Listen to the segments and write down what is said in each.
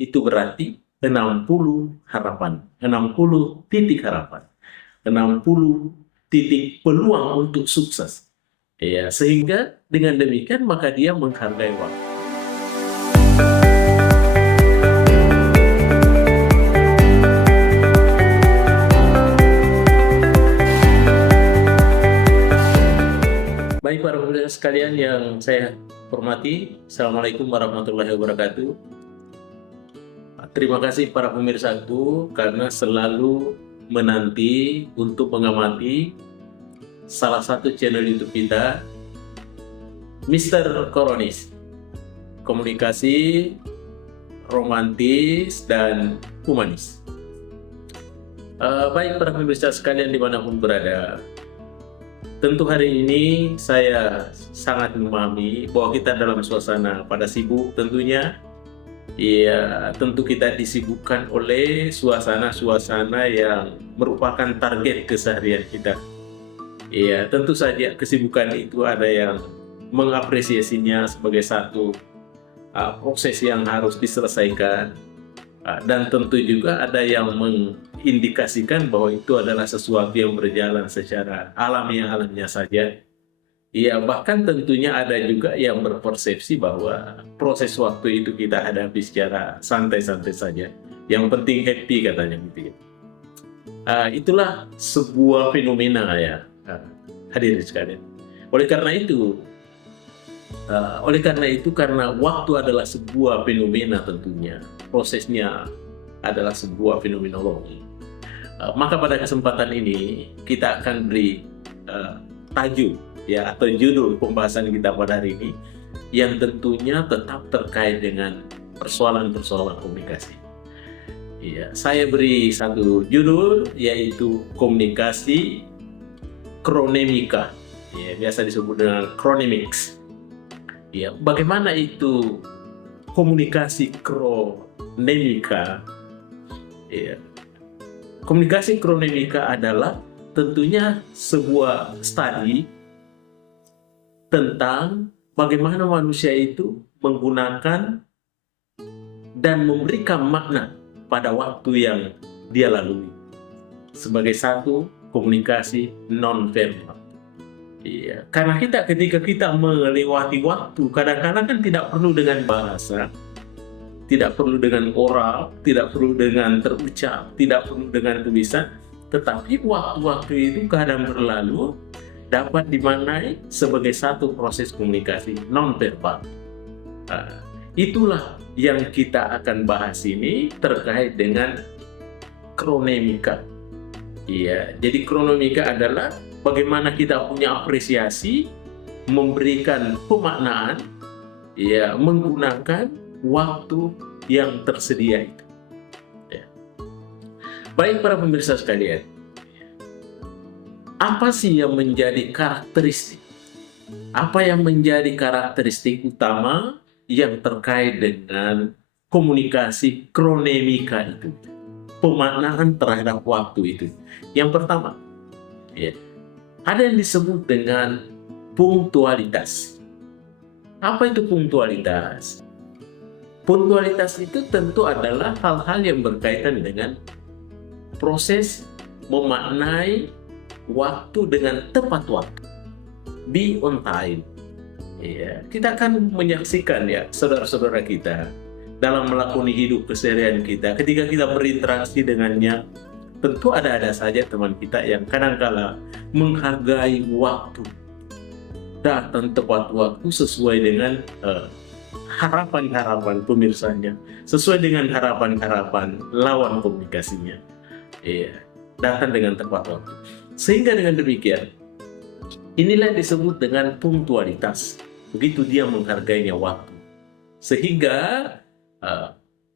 itu berarti 60 harapan, 60 titik harapan, 60 titik peluang untuk sukses. Ya, sehingga dengan demikian maka dia menghargai waktu. Baik para pemirsa sekalian yang saya hormati, Assalamualaikum warahmatullahi wabarakatuh. Terima kasih para pemirsaku karena selalu menanti untuk mengamati salah satu channel YouTube kita, Mr. Koronis. Komunikasi romantis dan humanis. Baik para pemirsa sekalian dimanapun berada, tentu hari ini saya sangat memahami bahwa kita dalam suasana pada sibuk tentunya. Ya, tentu kita disibukkan oleh suasana-suasana yang merupakan target keseharian kita. Ya, tentu saja kesibukan itu ada yang mengapresiasinya sebagai satu proses yang harus diselesaikan. Dan tentu juga ada yang mengindikasikan bahwa itu adalah sesuatu yang berjalan secara alamiah saja. Ya, bahkan tentunya ada juga yang berpersepsi bahwa proses waktu itu kita hadapi secara santai-santai saja. Yang penting happy katanya gitu ya. Itulah sebuah fenomena ya, hadirin sekalian. Oleh karena itu, karena waktu adalah sebuah fenomena tentunya, prosesnya adalah sebuah fenomenologi. Maka pada kesempatan ini kita akan beri tajuk ya atau judul pembahasan kita pada hari ini yang tentunya tetap terkait dengan persoalan-persoalan komunikasi. Ya, saya beri satu judul yaitu komunikasi kronemika. Ya, biasa disebut dengan chronemics. Ya, bagaimana itu komunikasi kronemika? Ya, komunikasi kronemika adalah tentunya sebuah studi tentang bagaimana manusia itu menggunakan dan memberikan makna pada waktu yang dia lalui sebagai satu komunikasi non-verbal. Iya, karena ketika kita melewati waktu, kadang-kadang kan tidak perlu dengan bahasa, tidak perlu dengan oral, tidak perlu dengan terucap, tidak perlu dengan tulisan, tetapi waktu-waktu itu kadang berlalu dapat dimaknai sebagai satu proses komunikasi non-verbal. Itulah yang kita akan bahas ini terkait dengan kronemika. Iya, jadi kronemika adalah bagaimana kita punya apresiasi, memberikan pemaknaan, ya, menggunakan waktu yang tersedia itu. Ya. Baik para pemirsa sekalian, apa sih yang menjadi karakteristik? Apa yang menjadi karakteristik utama yang terkait dengan komunikasi kronemika itu? Pemaknaan terhadap waktu itu. Yang pertama, ya, ada yang disebut dengan punktualitas. Apa itu punktualitas? Punktualitas itu tentu adalah hal-hal yang berkaitan dengan proses memaknai waktu dengan tepat waktu, be on time. Ya, kita akan menyaksikan ya saudara-saudara kita dalam melakoni hidup keseharian kita. Ketika kita berinteraksi dengannya, tentu ada saja teman kita yang kadang-kala menghargai waktu, datang tepat waktu sesuai dengan harapan-harapan pemirsanya, sesuai dengan harapan-harapan lawan komunikasinya. Ya, datang dengan tepat waktu. Sehingga dengan demikian, inilah yang disebut dengan punktualitas. Begitu dia menghargainya waktu. Sehingga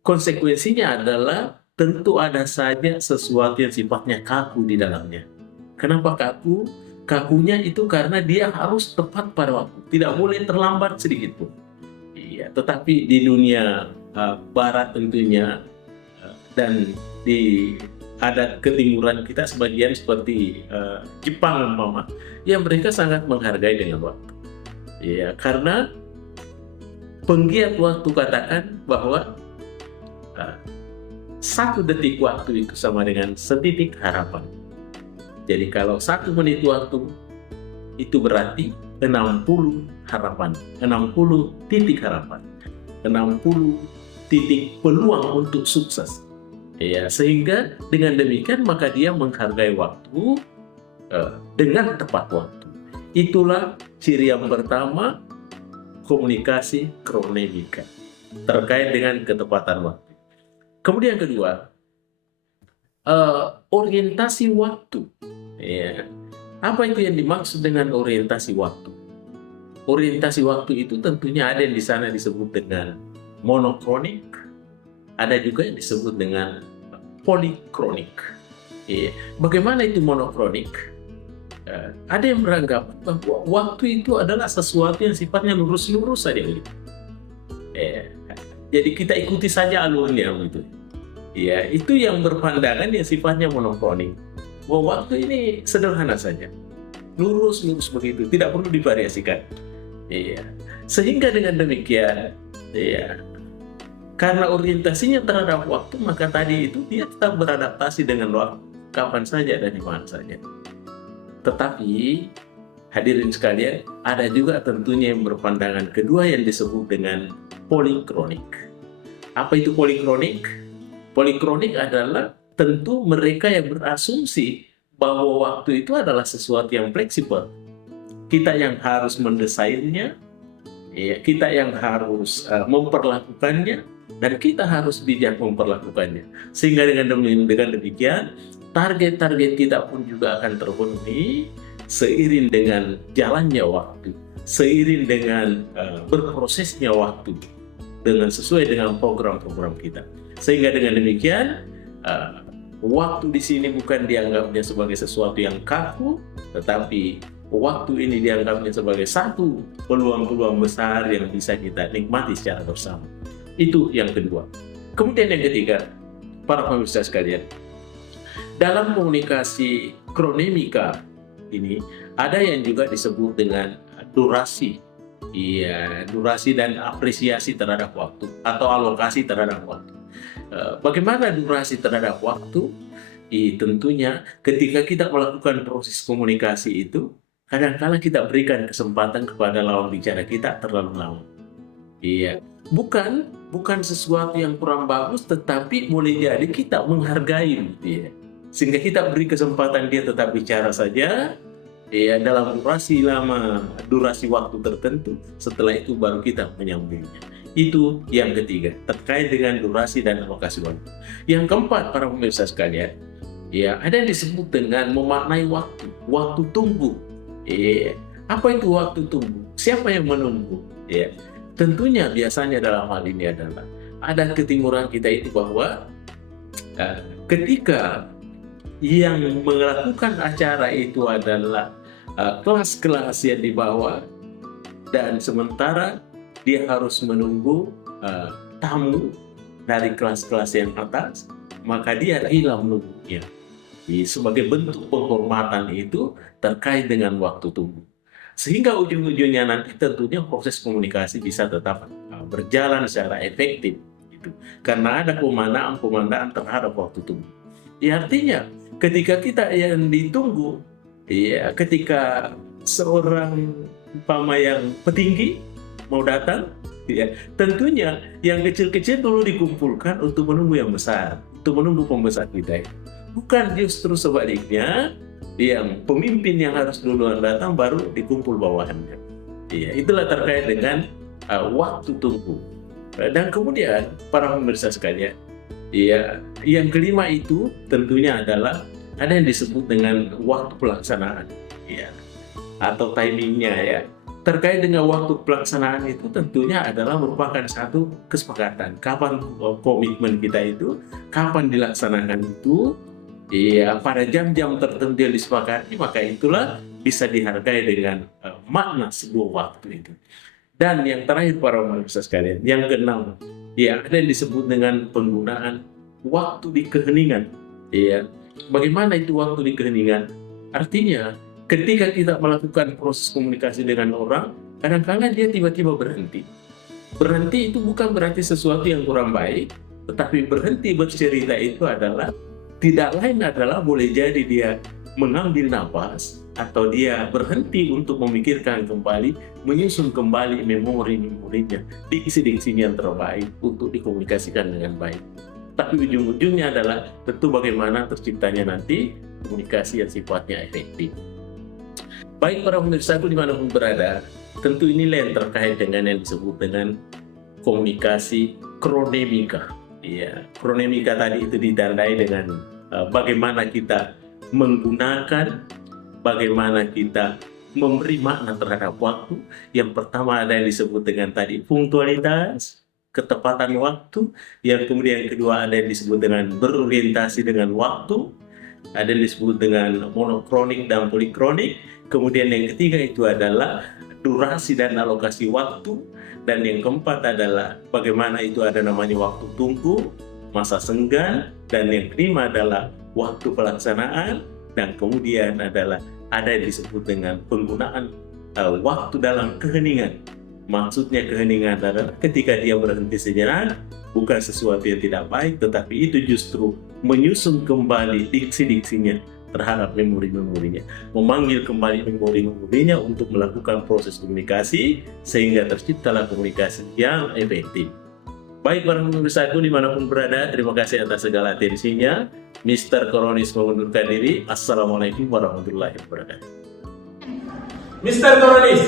konsekuensinya adalah tentu ada saja sesuatu yang sifatnya kaku di dalamnya. Kenapa kaku? Kakunya itu karena dia harus tepat pada waktu. Tidak boleh terlambat sedikit pun. Iya, tetapi di dunia barat tentunya dan di adat ketimuran kita sebagian seperti Jepang umpama, yang mereka sangat menghargai dengan waktu. Ya, karena penggiat waktu katakan bahwa Nah, 1 detik waktu itu sama dengan setitik harapan. Jadi kalau 1 menit waktu itu berarti 60 harapan, 60 titik harapan, 60 titik peluang untuk sukses. Ya, sehingga dengan demikian maka dia menghargai waktu dengan tepat waktu. Itulah ciri yang pertama komunikasi kronemika terkait dengan ketepatan waktu. Kemudian yang kedua, orientasi waktu. Ya. Apa itu yang dimaksud dengan orientasi waktu? Orientasi waktu itu tentunya ada yang di sana disebut dengan monokronik, ada juga yang disebut dengan polikronik. Ya. Bagaimana itu monokronik? Ada yang beranggapan bahwa waktu itu adalah sesuatu yang sifatnya lurus-lurus saja gitu. Jadi kita ikuti saja alurnya gitu. Ya, itu yang berpandangan yang sifatnya monokronik. Bahwa waktu ini sederhana saja, lurus-lurus begitu, tidak perlu divariasikan. Ya. Sehingga dengan demikian, ya, karena orientasinya terhadap waktu, maka tadi itu dia tetap beradaptasi dengan waktu, kapan saja dan di mana saja. Tetapi hadirin sekalian, ada juga tentunya yang berpandangan kedua yang disebut dengan polikronik. Apa itu polikronik? Polikronik adalah tentu mereka yang berasumsi bahwa waktu itu adalah sesuatu yang fleksibel. Kita yang harus mendesainnya, ya, kita yang harus memperlakukannya, dan kita harus bijak memperlakukannya. Sehingga dengan demikian, target-target kita pun juga akan terpenuhi seiring dengan jalannya waktu, seiring dengan berprosesnya waktu, dengan sesuai dengan program-program kita. Sehingga dengan demikian, waktu di sini bukan dianggapnya sebagai sesuatu yang kaku, tetapi waktu ini dianggapnya sebagai satu peluang-peluang besar yang bisa kita nikmati secara bersama. Itu yang kedua. Kemudian yang ketiga, para pemirsa sekalian, dalam komunikasi kronemika ini ada yang juga disebut dengan durasi. Iya, durasi dan apresiasi terhadap waktu atau alokasi terhadap waktu. Bagaimana durasi terhadap waktu? Tentunya ketika kita melakukan proses komunikasi itu, kadang-kala kita berikan kesempatan kepada lawan bicara kita terlalu lama. Iya, bukan sesuatu yang kurang bagus, tetapi boleh jadi kita menghargai, gitu ya. Sehingga kita beri kesempatan dia tetap bicara saja, ya, dalam durasi lama, durasi waktu tertentu. Setelah itu baru kita menyambungnya. Itu yang ketiga, terkait dengan durasi dan alokasi waktu. Yang keempat, para pemirsa sekalian, ya, ada yang disebut dengan memaknai waktu, waktu tunggu. Ya, apa itu waktu tunggu? Siapa yang menunggu? Ya, tentunya biasanya dalam hal ini adalah ada ketimuran kita itu bahwa ketika yang melakukan acara itu adalah kelas-kelas yang di bawah, dan sementara dia harus menunggu tamu dari kelas-kelas yang atas, maka dia rela menunggunya. Sebagai bentuk penghormatan itu terkait dengan waktu tunggu. Sehingga ujung-ujungnya nanti tentunya proses komunikasi bisa tetap berjalan secara efektif. Gitu. Karena ada pemandangan terhadap waktu tunggu. Ya, artinya ketika kita yang ditunggu, ya, ketika seorang umpama yang petinggi mau datang, ya, tentunya yang kecil-kecil dulu dikumpulkan untuk menunggu yang besar, untuk menunggu pembesar kita. Bukan justru sebaliknya, yang pemimpin yang harus duluan datang baru dikumpul bawahannya. Ya, itulah terkait dengan waktu tunggu. Dan kemudian para pemirsa sekalian, ya, yang kelima itu tentunya adalah ada yang disebut dengan waktu pelaksanaan, ya, atau timingnya, ya. Terkait dengan waktu pelaksanaan itu tentunya adalah merupakan satu kesepakatan. Kapan komitmen kita itu, kapan dilaksanakan itu, ya, pada jam-jam tertentu yang disepakati, maka itulah bisa dihargai dengan makna sebuah waktu itu. Dan yang terakhir para pemirsa sekalian, yang keenam, ya, ada yang disebut dengan penggunaan waktu di keheningan. Ya, bagaimana itu waktu di keheningan? Artinya, ketika kita melakukan proses komunikasi dengan orang, kadang-kadang dia tiba-tiba berhenti. Berhenti itu bukan berarti sesuatu yang kurang baik, Tetapi berhenti bercerita itu adalah tidak lain adalah boleh jadi dia mengambil nafas atau dia berhenti untuk memikirkan kembali, menyusun kembali memori-memorinya, diksi-diksinya yang terbaik untuk dikomunikasikan dengan baik. Tapi ujung-ujungnya adalah tentu bagaimana terciptanya nanti komunikasi yang sifatnya efektif. Baik para pemirsaku dimanapun berada, tentu inilah yang terkait dengan yang disebut dengan komunikasi kronemika. Ya, kronemika tadi itu ditandai dengan bagaimana kita menggunakan, bagaimana kita memberi makna terhadap waktu. Yang pertama ada yang disebut dengan tadi punktualitas, ketepatan waktu. Yang kemudian yang kedua ada yang disebut dengan berorientasi dengan waktu. Ada yang disebut dengan monokronik dan polikronik. Kemudian yang ketiga itu adalah durasi dan alokasi waktu. Dan yang keempat adalah bagaimana itu ada namanya waktu tunggu, masa senggang. Dan yang kelima adalah waktu pelaksanaan. Dan kemudian adalah ada yang disebut dengan penggunaan waktu dalam keheningan. Maksudnya keheningan adalah ketika dia berhenti sejenak, bukan sesuatu yang tidak baik, tetapi itu justru menyusun kembali diksi-diksinya terhadap memori-memorinya. Memanggil kembali memori-memorinya untuk melakukan proses komunikasi, sehingga terciptalah komunikasi yang efektif. Baik para pemirsaku dimanapun berada, terima kasih atas segala atensinya. Mr. Koronis mengundurkan diri. Assalamualaikum warahmatullahi wabarakatuh. Mr. Koronis.